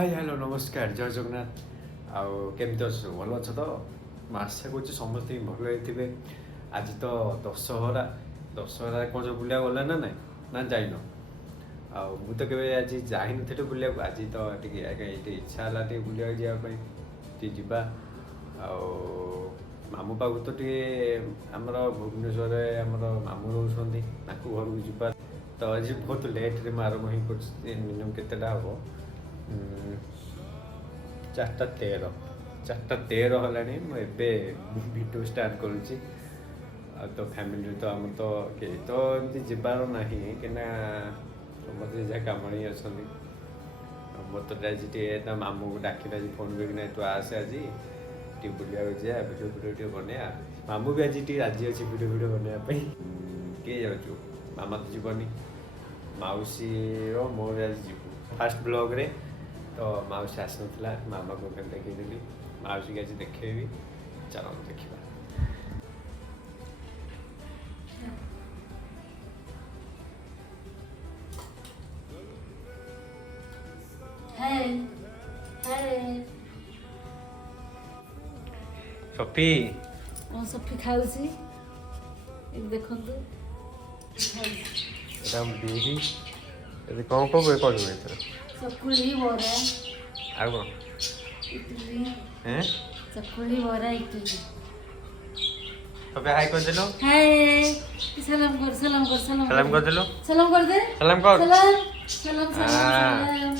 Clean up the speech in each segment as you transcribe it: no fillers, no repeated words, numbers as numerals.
Hi hello नमस्कार जय जगन्नाथ आउ केमती अच्छे भल अच्छ तो आशा कर समस्त भल थे आज तो दशहरा दशहरा कौन जो बुलिया गला ना ना ना जाइन मु तो केवे आज जाइन थे बुलिया आज तो ये इच्छा है बुलिया जावाई जा मामू पाक तो आमर भुवनेश्वर आमर मामू रोचे घर को जा तो आज बहुत लेट रे आरम्भ ही मिनिमम केतेटा हम 4:13 है मुझे वीडियो स्टार्ट करुच्ची तो फैमिली तो आम तो कई तो एमती जीवार ना कि समस्त जहाँ कम ही अच्छा मत आज मामू को डाक फोन करना तू आसे आज बुलिया जा वीडियो बनया मामू भी आज राजी अच्छी वीडियो बनवाई किए जाऊँ मामा तो जीवनी मौसी मोर आज जीव फास्ट ब्लॉग रे तो मौसी आस ना मामा को देखी मौसी की आज देखेबी चलो देखा सफी सफी खाऊसी देखंतु बिही कौन कौन कर चकुली बरा आ कौन इडली हैं चकुली बरा इडली सफी हाय कर देलो हाय सलाम कर सलाम कर सलाम सलाम कर देलो सलाम कर दे सलाम कर सलाम सलाम सलाम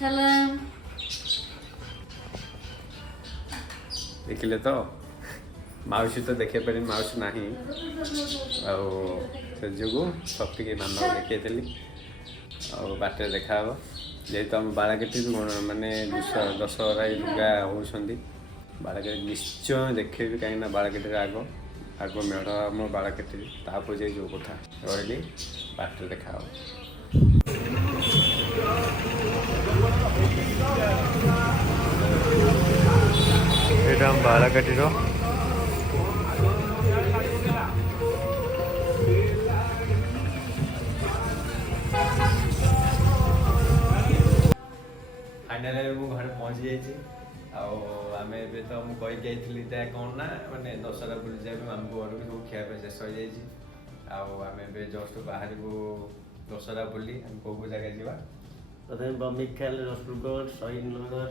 सलाम देखिले तो मौसी तो देखे पारे मौसी ना जो सफी के मामा देखी बाटे देखा जेहेतु आम बाड़ाकेटी मानने दशहरा लुगा होती बाड़ाकेटी निश्चय देखे कहीं बाड़ाकेटी आग आग मेढ़ आम बाड़ाकेटी तापर जाए जो कथा रही बाटे देखा ये बाड़ाकेटी फाइनाल मु घर पहुँची जामें तो मुझे कही कौन ना मानने दशहरा बुली जाए आम घर भी सब खियापी शेष हो जाए जस्ट बाहर को दशहरा बुली कौ कौ जगह जावा प्रथम बमिखाल रसुलगढ़ शहीद नगर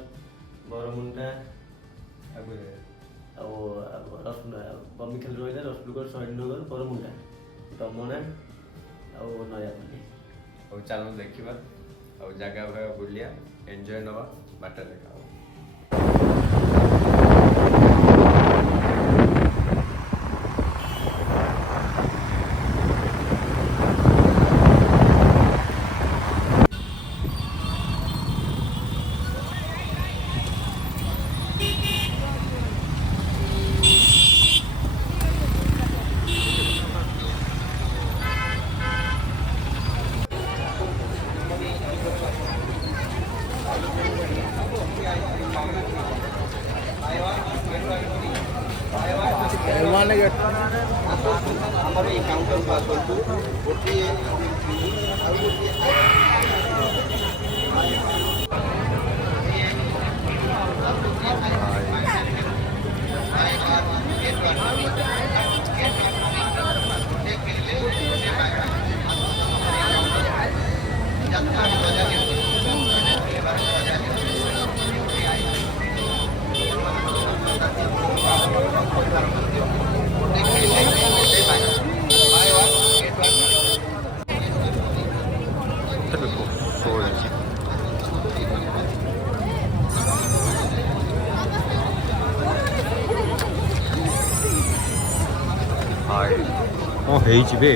बरमुंडा बमिखाल रहा रसुलगढ़ शहीद नगर बरमुंडा दमना और नयापल्ली और चलो देखा और जगह भाग बुलिया एंजॉय नवा बाटा देखा ହେଇଯିବେ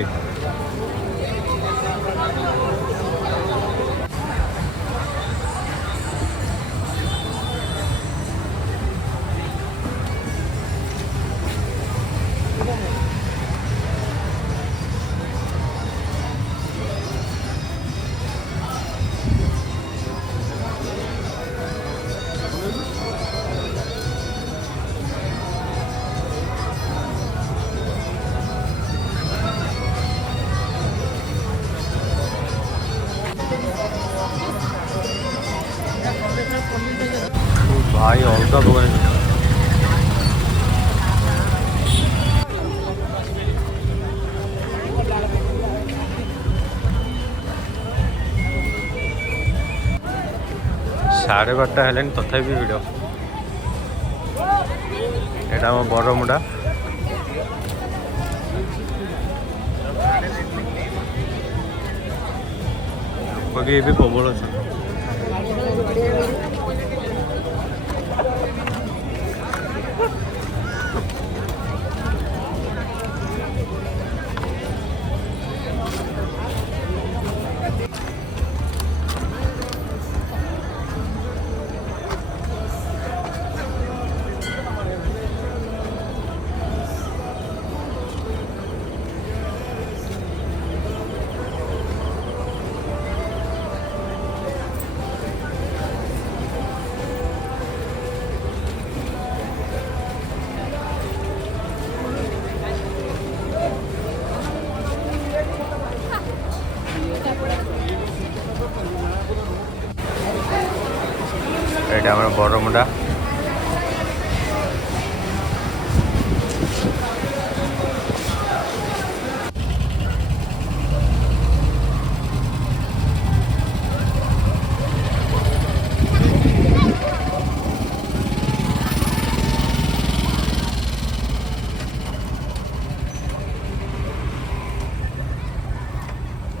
12:30 ହେଲାଣି ତଥାପି ଭିଡ଼। ଏଇଟା ଆମ ବରମୁଣ୍ଡା। ଲୋକ ବି ଏବେ ପ୍ରବଳ ଅଛନ୍ତି। ଏଇଟା ଆମର ବରମୁଣ୍ଡା।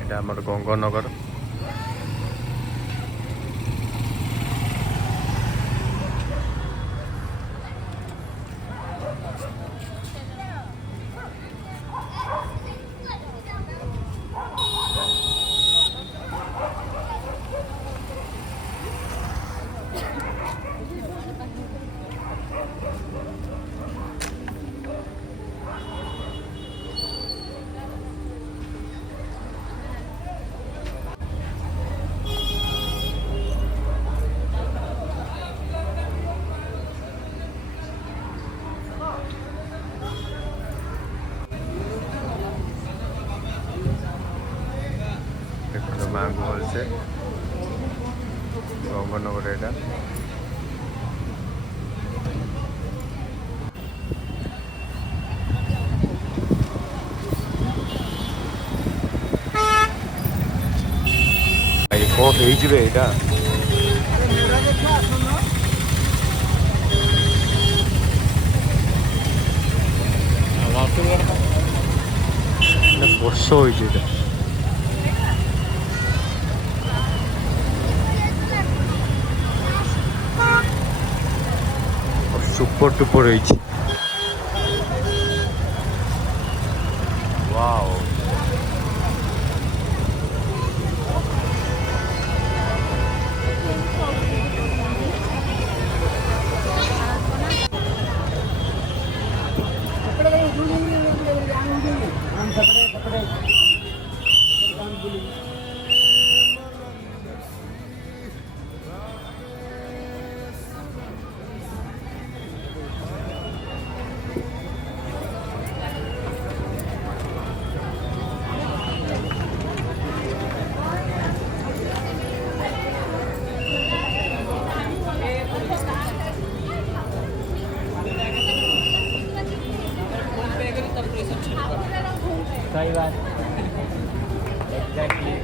ଏଇଟା ଆମର ଗଙ୍ଗନଗର। ଦେଖନ୍ତୁ ମାଆଙ୍କୁ ଭଲସେ ଗଙ୍ଗନଗର ଏଇଟା। କଣ ହେଇଯିବେ ଏଇଟା? ବର୍ଷ ହୋଇଛି ଏଇଟା। ସୁପର ଟୁପର ହେଇଛି। ୱାଓ। सही बात एग्जैक्टली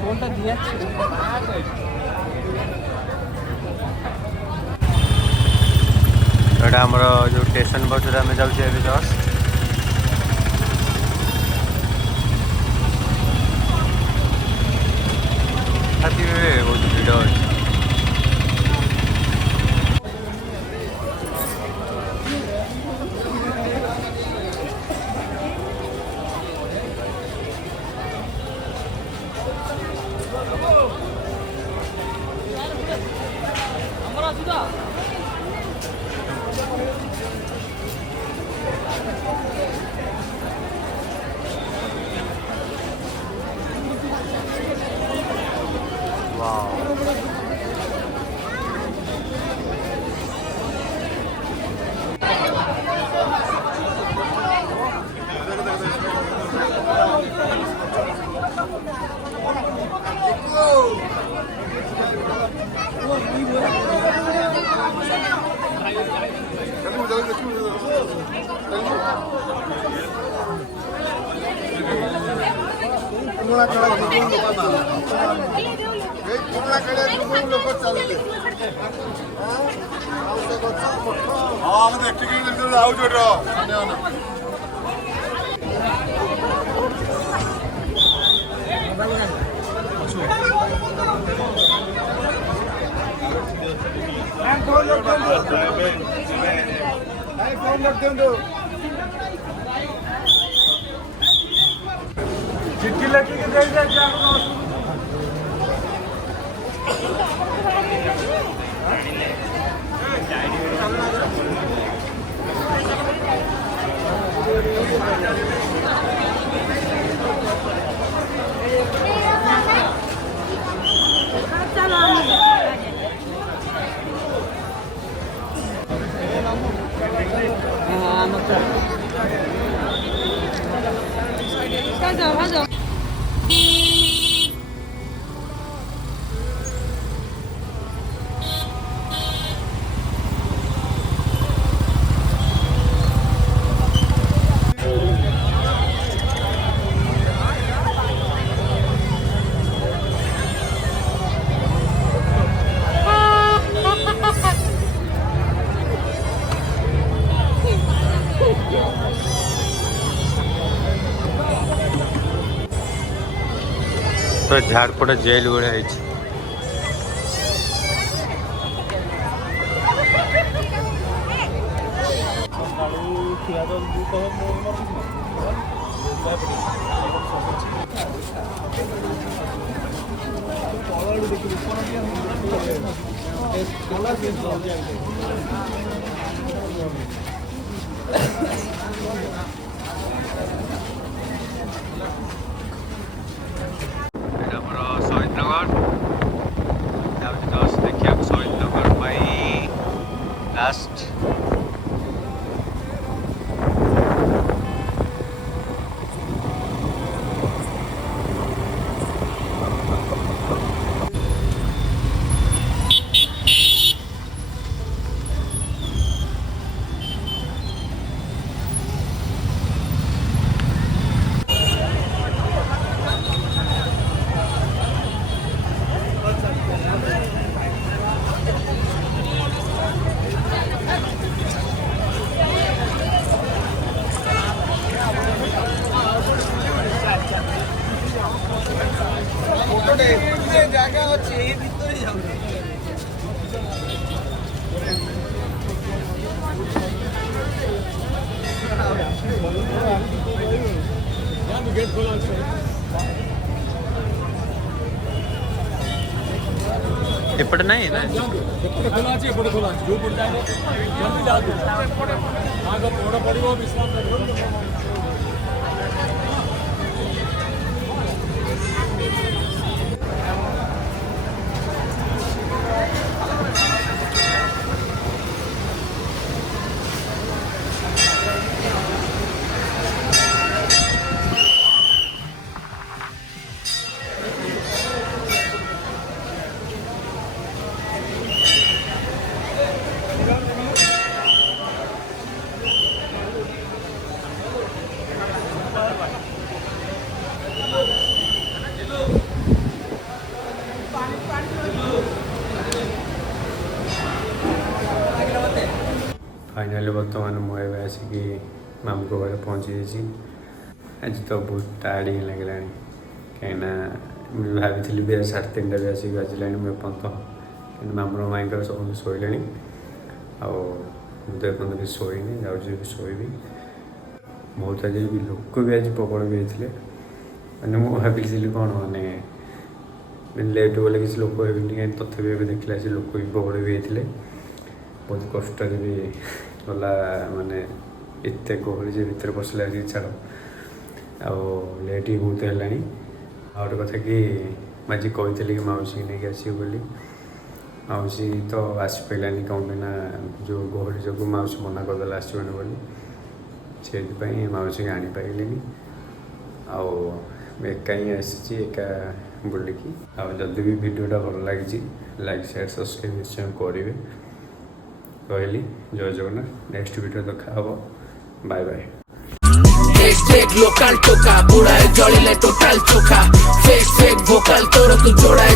फोनটা দিয়েছি। এটা আমরা যে স্টেশন বসে আমি যাচ্ছি ଏବେ ଜଷ୍ଟ। ହାତୀ ବହୁତ ଭିଡ଼ ଅଛି। ପୁରୁଣା କାଳିଆ ଯୁଗରୁ ଲୋକ ଚାଲିଲେ ଆମେ ଦେଖିକି ଯାଉଛୁ चिट्ठी लिखिक दे झारपड़ा जेल भाया है। लास्ट जगह अच्छी भीतर ही जाऊंगे गेट खोला एपटे नहीं है ना एपटे खोला अच्छी एपटे खोला जो पड़ जाए जल्दी जा दो आगे पड़ पड़ो विश्राम करो फाइनाली बर्तमान मुझे आसिक मामू को घरे पहुँची जाइए। आज तो बहुत टायर्ड ही लगला कहीं भाई भी 3:30 भी आसिक बाजिला मुझे पर्यटन मामू माइक सब शोले आपर्यटन भी शोनी जाऊँगी भी शोबी बहुत आज भी लोक भी आज प्रबल भी होते मैंने मुझे भाई कौन मैंने लेट गले किसी लोक कहीं तथापि देखला से लोक भी प्रबल भी होते बहुत कष्ट भी गला माने एत गहली जे भितर पशला छाड़ लेट ही बहुत है। गोटे कथा कि मुझे कही कि मौसी नहीं आसो बोली मौसी तो आसपारानी कौन ना जो गहली जो मौसी मना करदेला आसबनी बोली से मौसी आनी पारे एका ही आसी एका बुलिकी जदि भी वीडियोटा भल लगी लाइक शेयर सब्सक्राइब निश्चय करेंगे। कहली जय जगन्नाथ नेक्स्ट वीडियो देखा हम बाय बाय। लोकल टोका बुढ़ाए जलिले टोटल चोखा फेक फेक भोकाल तोर तू जोड़ा